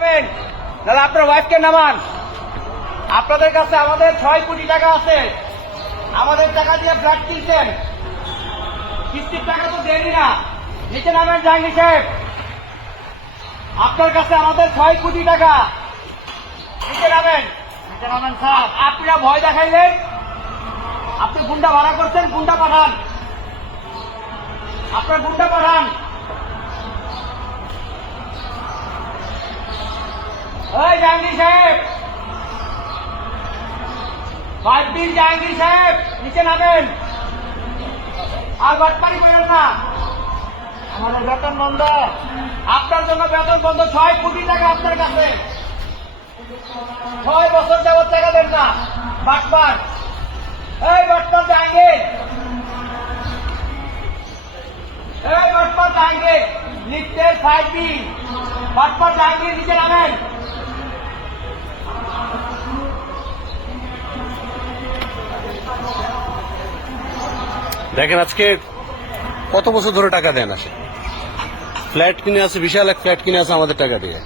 নামেন। তাহলে আপনার ওয়াইফকে নামান। আপনাদের কাছে আমাদের ছয় কোটি টাকা আছে। আমাদের টাকা দিয়ে ফ্ল্যাট কিনছেন। কিস্তির টাকা তো দেয়নি না। নিচে নামেন জাহাঙ্গীর সাহেব। আপনার কাছে আমাদের ছয় কোটি টাকা। নিচে নামেন। আপনারা ভয় দেখাইলেন। আপনি গুন্ডা ভাড়া করছেন গুন্ডা পাঠান। আপনার গুন্ডা পাঠান। জাহাঙ্গীর সাহেব। বিল জাহাঙ্গীর সাহেব, নিচে নামেন। আর বাটপানি করেন না। আমাদের বেতন বন্ধ। আপনার জন্য বেতন বন্ধ ছয় কোটি টাকা আপনার কাছে। ছয় বছর যাবত টাকা দেন না। বাটপার। এই বাটপার জাহাঙ্গীর। এই বাটপার জাহাঙ্গীর লিফটের ফাইভ বিল বাটপার জাহাঙ্গীর, নিচে নামেন। দেখেন আজকে কত বছর ধরে টাকা দেন আসে? ফ্ল্যাট কিনে আছে বিশাল এক ফ্ল্যাট কিনে আছে আমাদের টাকা দিয়ে।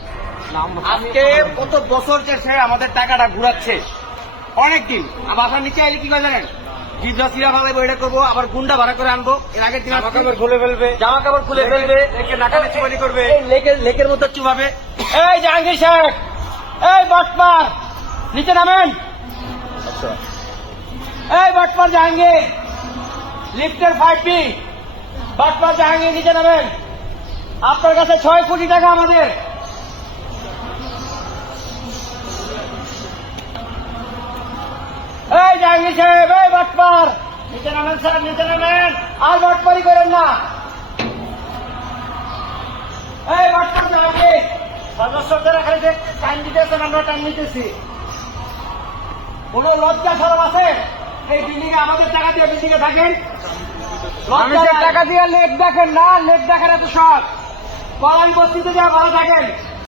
আজকে কত বছর যে সে আমাদের টাকাটা ঘুরাচ্ছে? অনেকদিন। আবার আপনার নিচে এলে কি করে জানেন? ভাবে বইটা করব আবার গুন্ডা ভাড়া করে আনব এর আগের দিন জামা কাপড় খুলে ফেলবে। জামা কাপড় খুলে ফেলবে নাকালে করবে। লেকের চুবাবে। এই জাহাঙ্গীর সাহেব এই বাটপার নিচে নামেন। এই বাটপার জাহাঙ্গীর লিফটের ফাইভ পি বাটপার জাহাঙ্গীর নিচে নামেন। আপনার কাছে ছয় কোটি টাকা আমাদের। এই জাহাঙ্গীর সাহেব, এই বাটপার। নিচে নামেন স্যার, নিচে নামেন। আর বাটপারি করেন না। এই বাটপার জাহাঙ্গীর সদস্যদের এখানে যে টাইম দিতেছেন আমরা টাইম নিতেছি। কোন লজ্জা সরব আছে? এই বিল্ডিং এ আমাদের টাকা দিয়ে বিল্ডিং এ থাকেন মানুষের টাকা দিয়ে লেট দেখেন না লেট দেখেন এত সব কলান বস্তিতে যা ভালো থাকেন।